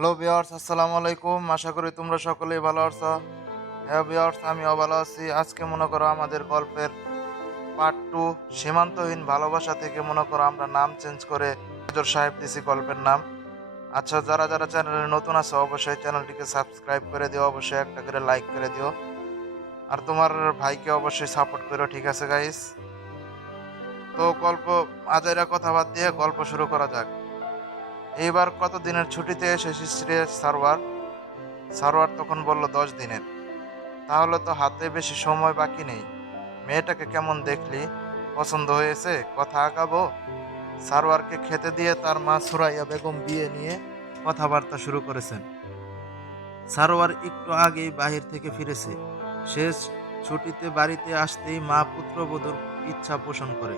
Hello viewers, আসসালামু আলাইকুম। আশা করি তোমরা সকলেই ভালো আছো। হ্যাঁ ভিউয়ার্স, আমিও ভালো আছি। আজকে মনে করো আমাদের গল্পের পার্ট 2 সীমান্তহীন ভালোবাসা থেকে মনে করো আমরা নাম চেঞ্জ করে মেজর সাহেব দিছি গল্পের নাম। আচ্ছা, যারা চ্যানেলে নতুন আছো অবশ্যই চ্যানেলটিকে সাবস্ক্রাইব করে দিও, অবশ্যই একটা করে লাইক করে দিও। আর তোমার ভাইকে অবশ্যই সাপোর্ট করো, ঠিক আছে গাইস? তো গল্প আজাইরা কথা বাদ দিয়ে গল্প শুরু করা যাক। এইবার কত দিনের ছুটিতে এসেছিস রে সারোয়ার? সারোয়ার তখন বলল 10 দিনের। তাহলে তো হাতে বেশি সময় বাকি নেই। মেয়েটাকে কেমন দেখলি? পছন্দ হয়েছে? কথা আগাবো? সারোয়ারকে খেতে দিয়ে তার মা সুরাইয়া বেগম বিয়ে নিয়ে কথাবার্তা শুরু করেছেন। সারোয়ার একটু আগেই বাহির থেকে ফিরেছে। শেষ ছুটিতে বাড়িতে আসতেই মা পুত্রবধূর ইচ্ছা পোষণ করে।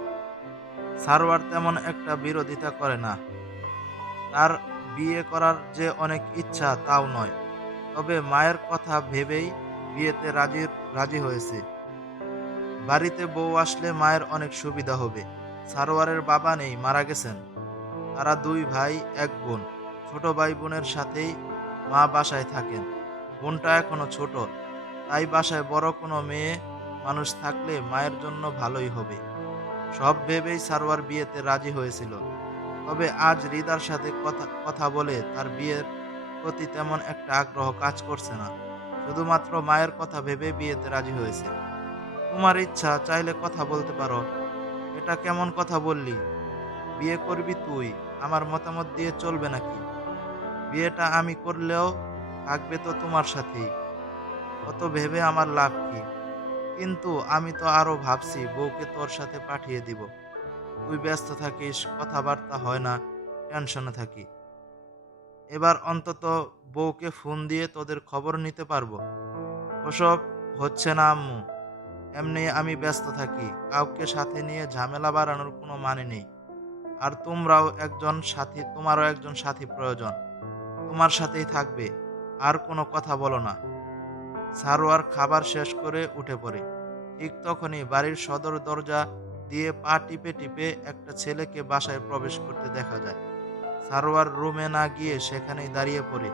সারোয়ার তেমন একটা বিরোধিতা করে না। তার বিয়ে করার যে অনেক ইচ্ছা তাও নয়। তবে মায়ের কথা ভেবেই বিয়েতে রাজি হয়েছে। বাড়িতে বউ আসলে মায়ের অনেক সুবিধা হবে। সারোয়ারের বাবা নেই, মারা গেছেন। তারা দুই ভাই এক বোন। ছোট ভাই বোনের সাথেই মা বাসায় থাকেন। বোনটা এখনো ছোট, তাই বাসায় বড় কোনো মেয়ে মানুষ থাকলে মায়ের জন্য ভালোই হবে। সব ভেবেই সারোয়ার বিয়েতে রাজি হয়েছিল। তবে আজ রিদার সাথে কথা কথা বলে তার বিয়ের প্রতি তেমন একটা আগ্রহ কাজ করছে না। শুধুমাত্র মায়ের কথা ভেবে বিয়েতে রাজি হয়েছে। তোমার ইচ্ছা চাইলে কথা বলতে পারো। এটা কেমন কথা বললি? বিয়ে করবি তুই, আমার মতামত দিয়ে চলবে নাকি? বিয়েটা আমি করলেও থাকবে তো তোমার সাথেই। অত ভেবে আমার লাভ কি? কিন্তু আমি তো আরো ভাবছি বউকে তোর সাথে পাঠিয়ে দিব। তুই ব্যস্ত থাকিস, কথাবার্তা হয় না, টেনশনে থাকি। এবার অন্তত বউকে ফোন দিয়ে তোদের খবর নিতে পারবো। ওসব হচ্ছে না আম্মু। এমনি আমি ব্যস্ত থাকি, কাউকে সাথে নিয়ে ঝামেলা বাড়ানোর কোনো মানে নেই। আর তোমারও একজন সাথী প্রয়োজন। তোমার সাথেই থাকবে। আর কোনো কথা বলো না। সারোয়ার খাবার শেষ করে উঠে পড়ে। ঠিক তখনই বাড়ির সদর দরজা দিয়ে পা টিপে টিপে একটা ছেলেকে বাসায় প্রবেশ করতে দেখা যায়। সারোয়ার রুমে না গিয়ে সেখানেই দাঁড়িয়ে পড়ে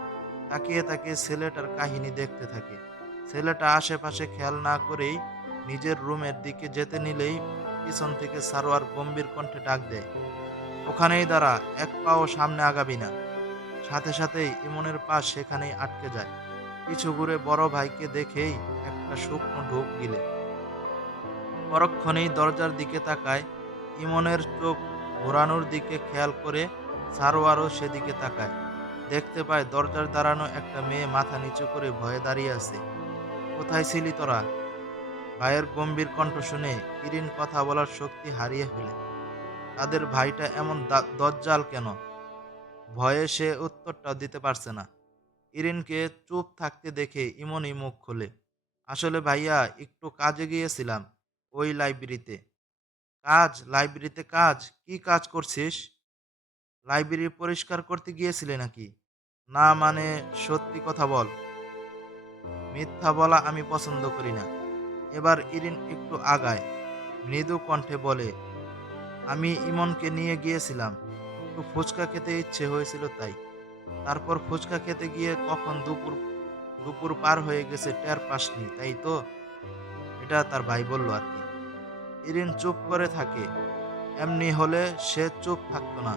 তাকিয়ে তাকিয়ে ছেলেটার কাহিনী দেখতে থাকে। ছেলেটা আশেপাশে খেয়াল না করেই নিজের রুমের দিকে যেতে নিলেই পিছন থেকে সারোয়ার গম্ভীর কণ্ঠে ডাক দেয়, ওখানেই দাঁড়া, এক পাও সামনে আগাবি না। সাথে সাথেই ইমনের পা সেখানেই আটকে যায়। পিছু ঘুরে বড় ভাইকে দেখেই একটা শুকনো ঢোক গিলে পরক্ষণেই দরজার দিকে তাকায়। ইমনের চোখ ঘোরানোর দিকে খেয়াল করে সারোয়ারও সেদিকে তাকায়। দেখতে পায় দরজার দাঁড়ানো একটা মেয়ে মাথা নিচু করে ভয়ে দাঁড়িয়ে আছে। কোথায় ছিলি তোরা? ভাইয়ের গম্ভীর কণ্ঠ শুনে ইরিন কথা বলার শক্তি হারিয়ে ফেলে। তাদের ভাইটা এমন দজ্জাল কেন? ভয়ে সে উত্তরটাও দিতে পারছে না। ইরিনকে চুপ থাকতে দেখে ইমনই মুখ খোলে, আসলে ভাইয়া একটু কাজে গিয়েছিলাম, ওই লাইব্রেরিতে। কাজ? লাইব্রেরিতে কাজ? কি কাজ করছিস? লাইব্রেরি পরিষ্কার করতে গিয়েছিলে নাকি? না মানে, সত্যি কথা বল। মিথ্যা বলা আমি পছন্দ করি না। এবার ইরিন একটু আগায়, মৃদু কণ্ঠে বলে, আমি ইমনকে নিয়ে গিয়েছিলাম, একটু ফুচকা খেতে ইচ্ছে হয়েছিল তাই। তারপর ফুচকা খেতে গিয়ে কখন দুপুর দুপুর পার হয়ে গেছে টের পাসনি, তাই তো? এটা তার ভাই বলল আর কি। ইরিন চুপ করে থাকে। এমনি হলে সে চুপ থাকতো না।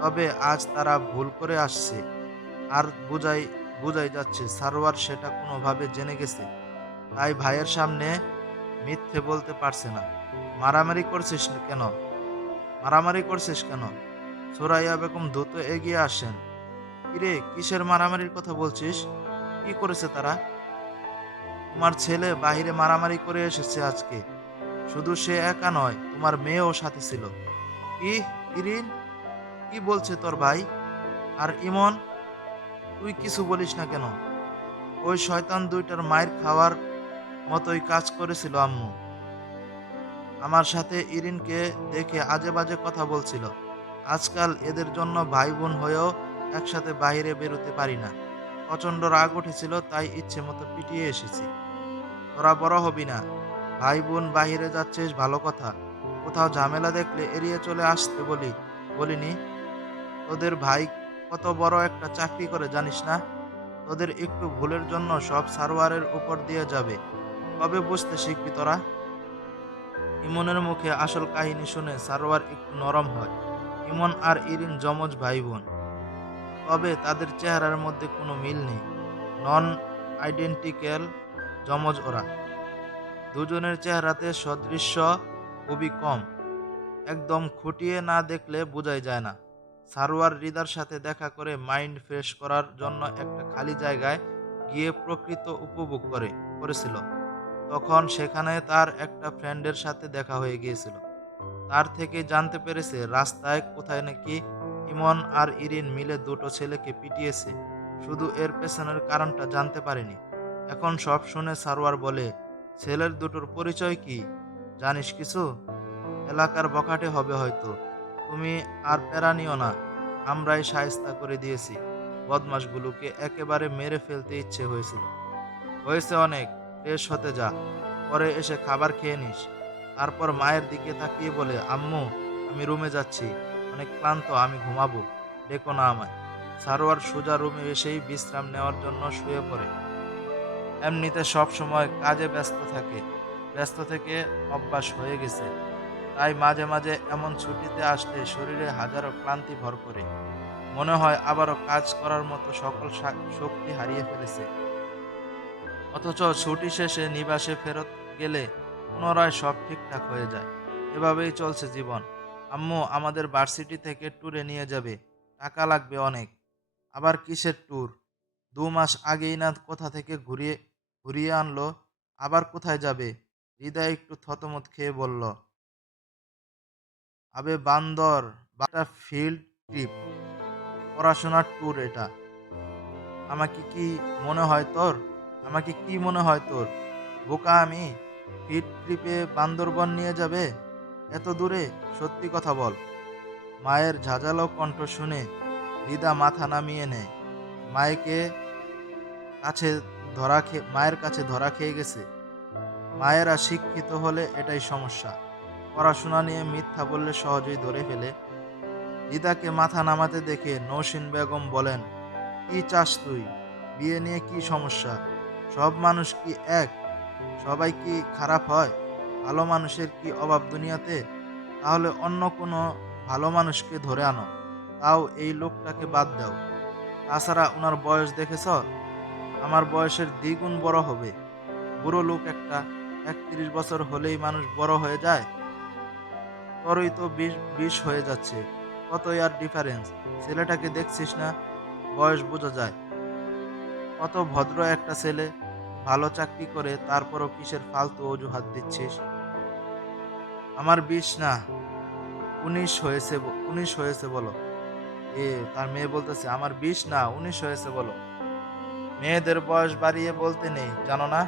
তবে আজ তারা ভুল করে আসছে। আর বুঝাই যাচ্ছে সারোয়ার সেটা কোনোভাবে জেনে গেছে। তাই ভাইয়ের সামনে মিথ্যে বলতে পারছে না। মারামারি করছিস কেন? মারামারি করছিস কেন? সুরাইয়া বেগম দ্রুত এগিয়ে আসেন। কিরে, কিসের মারামারির কথা বলছিস? কি করেছে তারা? তোমার ছেলে বাহিরে মারামারি করে এসেছে আজকে। শুধু সে একা নয়, তোমার মেয়েও সাথে ছিল। কি? ইরিন, কি বলছে তোর ভাই? আর ইমন? তুই কিছু বলিস না কেন? ওই শয়তান দুইটার মায়ের খাওয়ার মতোই কাজ করেছিল আম্মু। আমার সাথে ইরিনকে দেখে আজে বাজে কথা বলছিল। আজকাল এদের জন্য ভাই বোন হয়েও একসাথে বাইরে বেরোতে পারি না। প্রচন্ড রাগ উঠেছিল, তাই ইচ্ছে মতো পিটিয়ে এসেছি। তোরা বড় হবি না? ভাই বোন বাহিরে যাচ্ছিস ভালো কথা, কোথাও ঝামেলা দেখলে এড়িয়ে চলে আসতে বলিনি? তোদের ভাই কত বড় একটা চাকরি করে জানিস না? তোদের একটু ভুলের জন্য সব সারোয়ারের উপর দিয়ে যাবে। কবে বুঝতে শিখবি তোরা? ইমনের মুখে আসল কাহিনী শুনে সারোয়ার একটু নরম হয়। ইমন আর ইরিন যমজ ভাই বোন, তবে তাদের চেহারার মধ্যে কোনো মিল নেই। নন আইডেন্টিক্যাল যমজ ওরা। দুজনের চেহারাতে সদৃশ্য খুবই কম। একদম খুঁটিয়ে না দেখলে বোঝাই যায় না। সারোয়ার হৃদার সাথে দেখা করে মাইন্ড ফ্রেশ করার জন্য একটা খালি জায়গায় গিয়ে প্রকৃত উপভোগ করেছিল। তখন সেখানে তার একটা ফ্রেন্ডের সাথে দেখা হয়ে গিয়েছিল। তার থেকে জানতে পেরেছে রাস্তায় কোথায় নাকি ইমন আর ইরিন মিলে দুটো ছেলেকে পিটিয়েছে। শুধু এর পেছনের কারণটা জানতে পারেনি। এখন সব শুনে সারোয়ার বলে, ছেলের দুটোর পরিচয় কি জানিস কিছু? এলাকার বখাটে হবে হয়তো। তুমি আর প্যারা নিও না, আমরাই শায়েস্তা করে দিয়েছি। বদমাশগুলোকে একেবারে মেরে ফেলতে ইচ্ছে হয়েছিল। হয়েছে অনেক, ফ্রেশ হতে যা, পরে এসে খাবার খেয়ে নিস। তারপর মায়ের দিকে তাকিয়ে বলে, আম্মু আমি রুমে যাচ্ছি, অনেক ক্লান্ত, আমি ঘুমাবো, ডেকো না আমায়। সারোয়ার সোজা রুমে এসেই বিশ্রাম নেওয়ার জন্য শুয়ে পড়ে। এমনিতে সব সময় কাজে ব্যস্ত থেকে অভ্যাস হয়ে গেছে। তাই মাঝে মাঝে এমন ছুটিতে আসলে শরীরে হাজারো ক্লান্তি ভর করে। মনে হয় আবারও কাজ করার মতো সকল শক্তি হারিয়ে ফেলেছে। অথচ ছুটি শেষে নিবাসে ফেরত গেলে পুনরায় সব ঠিকঠাক হয়ে যায়। এভাবেই চলছে জীবন। আম্মু আমাদের ভার্সিটি থেকে ট্যুরে নিয়ে যাবে, টাকা লাগবে অনেক। আবার কিসের ট্যুর? 2 মাস আগেই না কোথা থেকে ঘুরিয়ে আনলো, আবার কোথায় যাবে? হৃদয় একটু থতমত খেয়ে বলল, আবে বান্দর, একটা ফিল্ড ট্রিপ, পড়াশোনার ট্যুর এটা। আমাকে কি মনে হয় তোর আমাকে কি মনে হয় তোর, বোকা আমি? ফিল্ড ট্রিপে বান্দরবন নিয়ে যাবে এত দূরে? সত্যি কথা বল। মায়ের ঝাঁঝালো কণ্ঠ শুনে হৃদা মাথা নামিয়ে নেয়। মায়েকে মায়ের কাছে ধরা খেয়ে গেছে। মায়েরা শিক্ষিত হলে এটাই সমস্যা। পড়াশোনা নিয়ে মিথ্যা বললে সহজেই ধরে ফেলে। হৃদাকে মাথা নামাতে দেখে নৌসিন বেগম বলেন, কি চাস তুই? বিয়ে নিয়ে কি সমস্যা? সব মানুষ কি এক? সবাই কি খারাপ হয়? ভালো মানুষের কি অভাব দুনিয়াতে? তাহলে অন্য কোনো ভালো মানুষকে ধরে আনো, তাও এই লোকটাকে বাদ দাও। তাছাড়া ওনার বয়স দেখেছ? আমার বয়সের দ্বিগুণ বড় হবে। বুড়ো লোক একটা। 31 বছর হলেই মানুষ বড় হয়ে যায়? তোরই তো 20 হয়ে যাচ্ছে। কতই আর ডিফারেন্স। ছেলেটাকে দেখছিস না? বয়স বোঝা যায়। কত ভদ্র একটা ছেলে, ভালো চাকরি করে, তারপরও কিসের ফালতু অজুহাত দিচ্ছিস? আমার 20 না, 19 হয়েছে বলো। এ, তার মেয়ে বলতেছে, আমার 20 না, 19 হয়েছে বলো। মেয়েদের বয়স বাড়িয়ে বলতে নেই জানো না?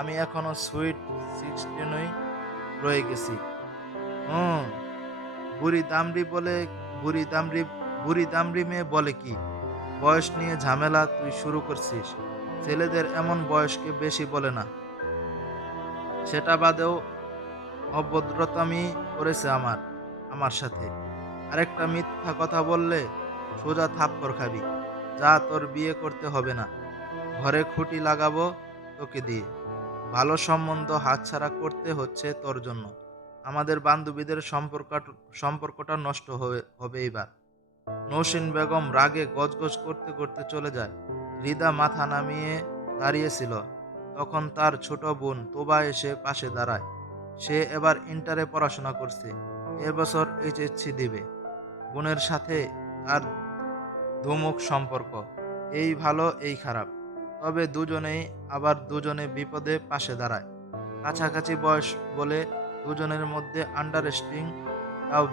আমি এখনো সুইট 16ই রয়ে গেছি। হুম। বুড়ি দামড়ি বলে বুড়ি দামড়ি বুড়ি দামড়ি মেয়ে বলে কি? বয়স নিয়ে ঝামেলা তুই শুরু করছিস। ছেলেদের এমন বয়সকে বেশি বলে না। সেটা বাদেও অভদ্রতামি করেছে আমার সাথে। আরেকটা মিথ্যা কথা বললে সোজা থাপ্পড় খাবি। যা, তোর বিয়ে করতে হবে না। ঘরে খুঁটি লাগাবো তোকে দিয়ে। ভালো সম্বন্ধ হাতছাড়া করতে হচ্ছে তোর জন্য। আমাদের বান্ধবীদের সম্পর্কটা নষ্ট হবে এবার। নৌসিন বেগম রাগে গজগজ করতে করতে চলে যায়। হৃদা মাথা নামিয়ে দাঁড়িয়েছিল। তখন তার ছোট বোন তোবা এসে পাশে দাঁড়ায়। সে এবার ইন্টারে পড়াশোনা করছে, এবছর এইচএসসি দিবে। বোনের সাথে তার ধুমুক সম্পর্ক, এই ভালো এই খারাপ। তবে দুজনেই আবার দুজনে বিপদে পাশে দাঁড়ায়। কাছাকাছি বয়স বলে দুজনের মধ্যে আন্ডারস্ট্যান্ডিং তাও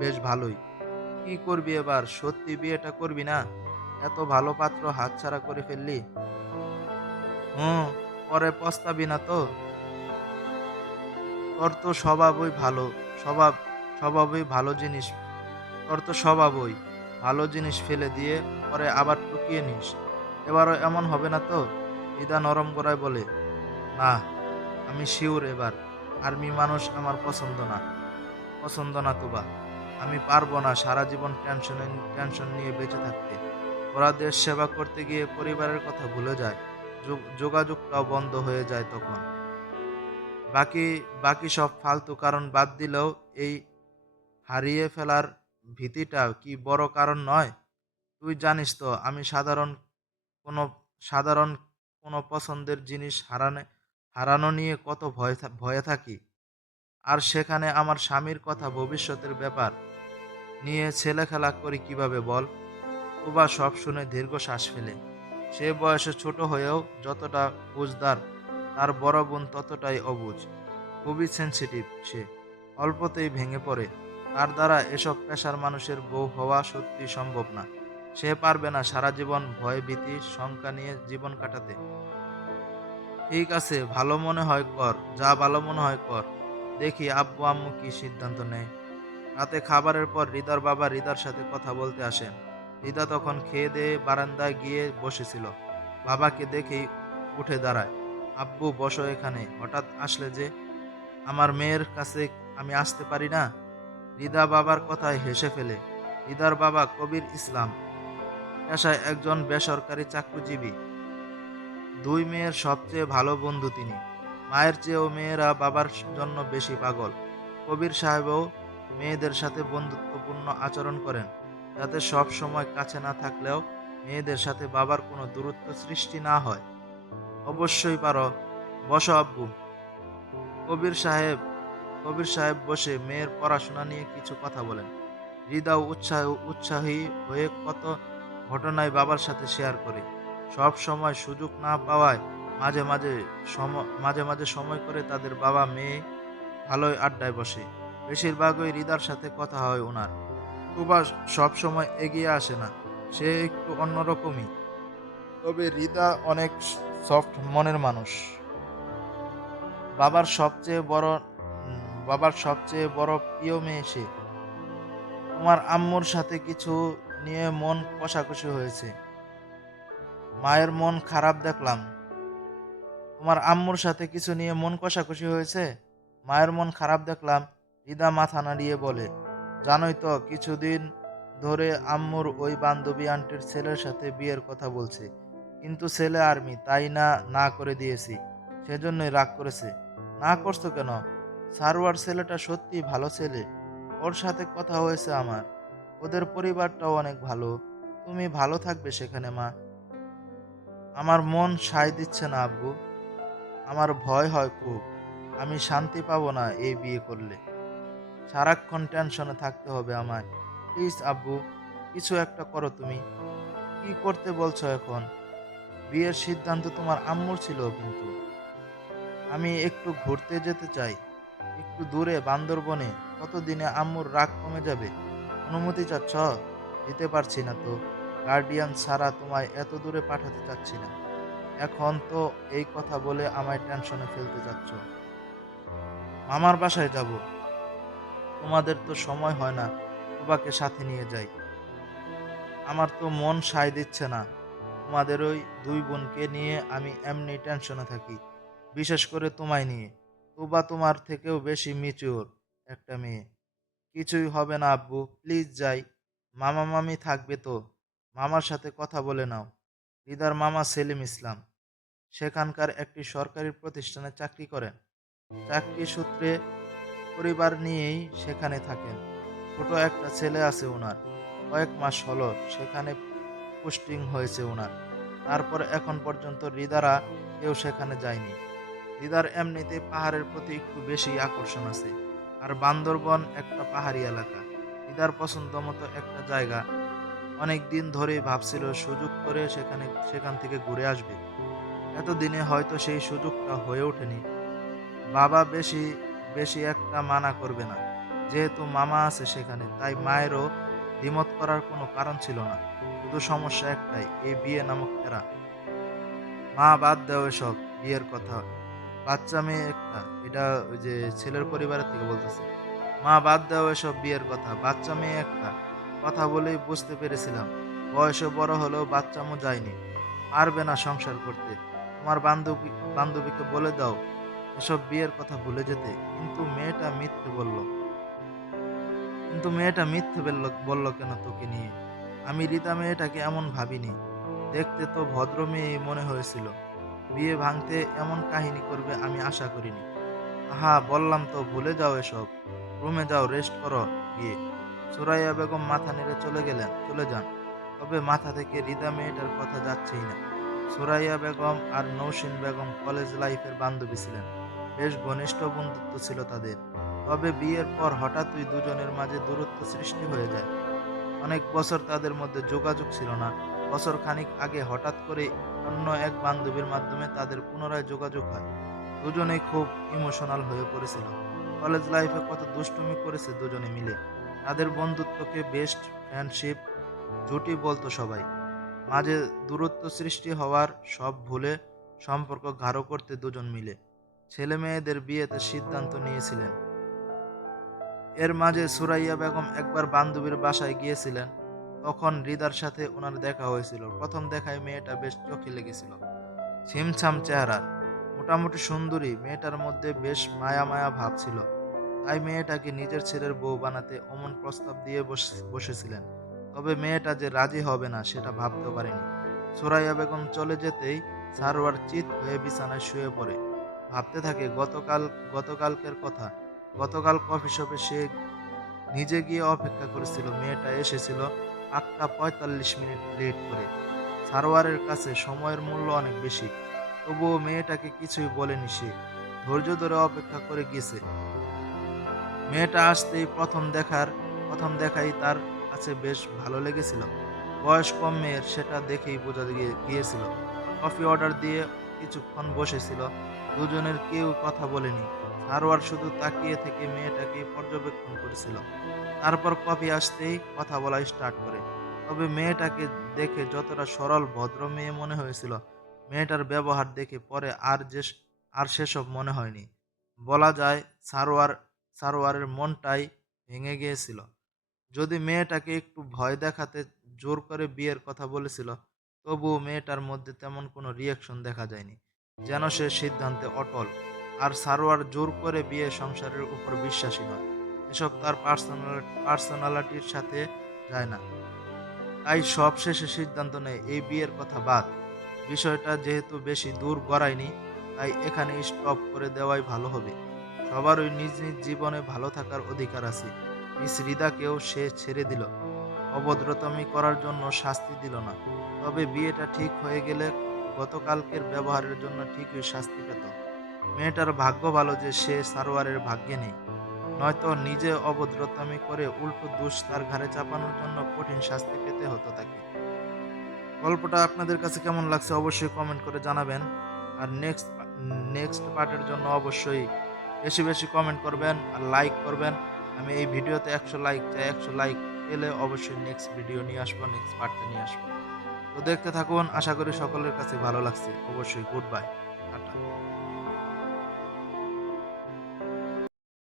বেশ ভালোই। কি করবি এবার? সত্যি বিয়েটা করবি না? এত ভালো পাত্র হাতছাড়া করে ফেললি? হুম। পরে পস্তাবি না তো? তোর তো স্বভাবই ভালো। স্বভাব স্বভাবই ভালো জিনিস তোর তো স্বভাবই ভালো জিনিস ফেলে দিয়ে পরে আবার টুকিয়ে নিস। এবারও এমন হবে না তো? হৃদা নরম গলায় বলে, না, আমি শিওর এবার। আর্মি মানুষ আমার পছন্দ না তোবা। আমি পারবো না সারা জীবন টেনশন নিয়ে বেঁচে থাকতে। ওরা দেশ সেবা করতে গিয়ে পরিবারের কথা ভুলে যায়, যোগাযোগটাও বন্ধ হয়ে যায় তখন। বাকি বাকি সব ফালতু কারণ বাদ দিলেও এই হারিয়ে ফেলার ভীতিটা কি বড় কারণ নয়? তুই জানিস তো আমি কোনো সাধারণ কোনো পছন্দের জিনিস হারানো নিয়ে কত ভয়ে থাকি। আর সেখানে আমার স্বামীর কথা, ভবিষ্যতের ব্যাপার নিয়ে ছেলেখেলা করি কিভাবে বল? সুবা সব শুনে দীর্ঘশ্বাস ফেলে। সে বয়সে ছোট হয়েও যতটা বুঝদার, তার বড় বোন ততটাই অবুঝ। খুবই সেনসিটিভ সে। অল্পতেই ভেঙে পড়ে। তার দ্বারা এসব পেশার মানুষের বউ হওয়া সত্যি সম্ভব না। সে পারবে না সারা জীবন ভয়, ভীতি, শঙ্কা নিয়ে জীবন কাটাতে। ঠিক আছে, ভালো মনে হয় কর, যা ভালো মনে হয় কর। দেখি আব্বু আম্মু কি সিদ্ধান্ত নেয়। রাতে খাবারের পর হৃদার বাবা হৃদার সাথে কথা বলতে আসেন। হৃদা তখন খেয়ে দিয়ে বারান্দায় গিয়ে বসেছিল। বাবাকে দেখেই উঠে দাঁড়ায়। আব্বু বসো এখানে, হঠাৎ আসলে যে? আমার মেয়ের কাছে আমি আসতে পারি না? হৃদা বাবার কথায় হেসে ফেলে। হৃদার বাবা কবির ইসলাম, পেশায় একজন বেসরকারি চাকরিজীবী। দুই মেয়ের সবচেয়ে ভালো বন্ধু তিনি। মায়ের চেয়েও মেয়েরা বাবার জন্য বেশি পাগল। কবির সাহেবও মেয়েদের সাথে বন্ধুত্বপূর্ণ আচরণ করেন, যাতে সব সময় কাছে না থাকলেও মেয়েদের সাথে বাবার কোনো দূরত্ব সৃষ্টি না হয়। অবশ্যই পারো, বসো আব্বু। কবির সাহেব কবির সাহেব বসে মেয়ের পড়াশোনা নিয়ে কিছু কথা বলেন। হৃদাও উৎসাহী হয়ে কত ঘটনায় বাবার সাথে শেয়ার করে। সব সময় সুযোগ না পাওয়ায় মাঝে মাঝে মাঝে মাঝে সময় করে তাদের বাবা মেয়ে ভালোই আড্ডায় বসে। বেশিরভাগই হৃদার সাথে কথা হয় ওনার। সুভাষ সব সময় এগিয়ে আসে না, সে একটু অন্যরকমই। তবে হৃদা অনেক সফট মনের মানুষ। বাবার সবচেয়ে বড় বাবার সবচেয়ে বড় প্রিয় মেয়ে সে। তোমার আম্মুর সাথে কিছু নিয়ে মন কষাকষি হয়েছে। মায়ের মন খারাপ দেখলাম। তোমার আম্মুর সাথে কিছু নিয়ে মন কষাকষি হয়েছে? মায়ের মন খারাপ দেখলাম। হৃদা মাথা নাড়িয়ে বলে, জানোই তো কিছুদিন ধরে আম্মুর ওই বান্ধবী আন্টির ছেলের সাথে বিয়ের কথা বলছে, কিন্তু ছেলে আর্মি, তাই না করে দিয়েছি। সেজন্যই রাগ করেছে। না করছো কেন? সারোয়ার ছেলেটা সত্যি ভালো ছেলে, ওর সাথে কথা হয়েছে আমার। ওদের পরিবারটাও অনেক ভালো। তুমি ভালো থাকবে সেখানে মা। আমার মন সায় দিচ্ছে না আব্বু। আমার ভয় হয় খুব। আমি শান্তি পাবো না এই বিয়ে করলে। সারাক্ষণ টেনশনে থাকতে হবে আমায়। প্লিজ আব্বু, কিছু একটা করো তুমি। কি করতে বলছো এখন? বিয়ের সিদ্ধান্ত তোমার আম্মুর ছিল কিন্তু। আমি একটু ঘুরতে যেতে চাই, একটু দূরে বান্দরবনে। ততদিনে আম্মুর রাগ কমে যাবে। অনুমতি চাচ্ছ? দিতে পারছি না তো। গার্ডিয়ান ছাড়া তোমায় এত দূরে পাঠাতে চাচ্ছি না। এখন তো এই কথা বলে আমায় টেনশনে ফেলতে যাচ্ছ। মামার বাসায় যাব। তোমাদের তো সময় হয় না তোমাকে সাথে নিয়ে যাই। আমার তো মন সায় দিচ্ছে না। তোমাদের ওই দুই বোনকে নিয়ে আমি এমনি টেনশনে থাকি, বিশেষ করে তোমায় নিয়ে। তোবা তোমার থেকেও বেশি ম্যাচিওর একটা মেয়ে। কিছুই হবে না আব্বু, প্লিজ যাই। মামা মামি থাকবে তো? মামার সাথে কথা বলে নাও। হৃদার মামা সেলিম ইসলাম সেখানকার একটি সরকারি প্রতিষ্ঠানে চাকরি করেন। চাকরি সূত্রে পরিবার নিয়েই সেখানে থাকেন। ছোট একটা ছেলে আছে ওনার। কয়েক মাস হলো সেখানে পোস্টিং হয়েছে ওনার। তারপর এখন পর্যন্ত হৃদারা কেউ সেখানে যায়নি। হৃদার এমনিতে পাহাড়ের প্রতি একটু বেশি আকর্ষণ আছে। আর বান্দরবন একটা পাহাড়ি এলাকা, হৃদার পছন্দ মতো একটা জায়গা। অনেক দিন ধরেই ভাবছিল সুযোগ করে সেখান থেকে ঘুরে আসবে। এতদিনে হয়তো সেই সুযোগটা হয়ে ওঠেনি। বাবা বেশি বেশি একটা মানা করবে না, যেহেতু মামা আছে সেখানে, তাই মায়েরও দ্বিমত করার কোনো কারণ ছিল না। শুধু সমস্যা একটাই, এই বিয়ে নামক প্যারা। মা বাদ দাও এসব বিয়ের কথা, বাচ্চা মেয়ে একটা। এটা ওই যে ছেলের পরিবারের থেকে বলতেছে। মা বাদ দাও এসব বিয়ের কথা, বাচ্চা মেয়ে একটা। কথা বলেই বুঝতে পেরেছিলাম বয়সে বড় হলেও বাচ্চামো যায়নি, পারবে না সংসার করতে। তোমার বান্ধবীকে বলে দাও এসব বিয়ের কথা ভুলে যেতে। কিন্তু মেয়েটা মিথ্যে বলল কেন তোকে নিয়ে? আমি রিতা মেয়েটাকে এমন ভাবিনি। দেখতে তো ভদ্র মেয়েই মনে হয়েছিল। বিয়ে ভাঙতে এমন কাহিনী করবে আমি আশা করিনি। আহা, বললাম তো ভুলে যাও এসব। রুমে যাও, রেস্ট করো গিয়ে। সুরাইয়া বেগম মাথা নেড়ে চলে যান। তবে মাথা থেকে রিদা মেয়েটার কথা যাচ্ছেই না। সুরাইয়া বেগম আর নৌসিন বেগম কলেজ লাইফের বান্ধবী ছিলেন। বেশ ঘনিষ্ঠ বন্ধুত্ব ছিল তাদের। তবে বিয়ের পর হঠাৎই দুজনের মাঝে দূরত্ব সৃষ্টি হয়ে যায়। অনেক বছর তাদের মধ্যে যোগাযোগ ছিল না। বছর খানিক আগে হঠাৎ করে অন্য এক বান্ধবীর মাধ্যমে তাদের পুনরায় যোগাযোগ হয়। দুজনেই খুব ইমোশনাল হয়ে পড়েছিল। কলেজ লাইফে কত দুষ্টুমি করেছে দুজনে মিলে। তাদের বন্ধুত্বকে বেস্ট ফ্রেন্ডশিপ জুটি বলতো সবাই। মাঝে দূরত্ব সৃষ্টি হওয়ার সব ভুলে সম্পর্ক গাঢ় করতে দুজন মিলে ছেলে মেয়েদের বিয়েতে সিদ্ধান্ত নিয়েছিলেন। এর মাঝে সুরাইয়া বেগম একবার বান্ধবীর বাসায় গিয়েছিলেন। তখন হৃদার সাথে ওনার দেখা হয়েছিল। প্রথম দেখায় মেয়েটা বেশ চোখে লেগেছিল। ছিমছাম চেহারার, মোটামুটি সুন্দরী, মেয়েটার মধ্যে বেশ মায়া মায়া ভাব ছিল। তাই মেয়েটাকে নিজের ছেলের বউ বানাতে অমন প্রস্তাব দিয়ে বসেছিলেন। তবে মেয়েটা যে রাজি হবে না সেটা ভাবতেও পারেনি। সুরাইয়া বেগম চলে যেতেই সারোয়ার চিত হয়ে বিছানায় শুয়ে পড়ে। ভাবতে থাকে গতকালকের কথা। গতকাল কফি শপে সে নিজে গিয়ে অপেক্ষা করেছিল। মেয়েটা এসেছিল পাক্কা ৪৫ মিনিট লেট করে। সারোয়ারের কাছে সময়ের মূল্য অনেক বেশি। তবুও মেয়েটাকে কিছুই বলেনি সে। ধৈর্য ধরে অপেক্ষা করে গেছে। মেয়েটা আসতেই প্রথম দেখাই তার কাছে বেশ ভালো লেগেছিল। বয়স কম মেয়ের, সেটা দেখেই বোঝা গিয়েছিল। কফি অর্ডার দিয়ে কিছুক্ষণ বসেছিল। দুজনের কেউ কথা বলেনি। সারোয়ার শুধু তাকিয়ে থেকে মেয়েটাকে পর্যবেক্ষণ করেছিল। তারপর কফি আসতেই কথা বলা স্টার্ট করে। তবে মেয়েটাকে দেখে যতটা সরল ভদ্র মেয়ে মনে হয়েছিল, মেয়েটার ব্যবহার দেখে পরে আর সেসব মনে হয়নি। বলা যায় সারোয়ারের মনটাই ভেঙে গিয়েছিল। যদি মেয়েটাকে একটু ভয় দেখাতে জোর করে বিয়ের কথা বলেছিল, তবুও মেয়েটার মধ্যে তেমন কোনো রিয়াকশন দেখা যায়নি। যেন সে সিদ্ধান্তে অটল। আর সারোয়ার জোর করে বিয়ে সংসারের উপর বিশ্বাসী নয়। এসব তার পার্সোনালিটির সাথে যায় না। তাই সব শেষে সিদ্ধান্ত নেয় এই বিয়ের কথা বাদ। বিষয়টা যেহেতু বেশি দূর গড়ায়নি, তাই এখানে স্টপ করে দেওয়াই ভালো হবে। সবারই নিজ নিজ জীবনে ভালো থাকার অধিকার আছে। মিস রিদাকেও সে ছেড়ে দিল। অভদ্রতামি করার জন্য শাস্তি দিল না। তবে বিয়েটা ঠিক হয়ে গেলে গতকালকের ব্যবহারের জন্য ঠিকই শাস্তি পেত। মেয়েটার ভাগ্য ভালো যে সে সারোয়ারের ভাগ্যে নেই। নয়তো নিজে অভদ্রতামি করে উল্টো দোষ তার ঘাড়ে চাপানোর জন্য কঠিন শাস্তি পেতে হতো তাকে। গল্পটা আপনাদের কাছে কেমন লাগছে অবশ্যই কমেন্ট করে জানাবেন। আর নেক্সট পার্টের জন্য অবশ্যই বেশি বেশি কমেন্ট করবেন আর লাইক করবেন। আমি এই ভিডিওতে 100 লাইক চাই। 100 লাইক পেলে অবশ্যই নেক্সট ভিডিও নিয়ে আসবো, নেক্সট পার্টটা নিয়ে আসবো। তো দেখতে থাকুন, আশা করি সকলের কাছে ভালো লাগছে। অবশ্যই গুড বাই, টাটা।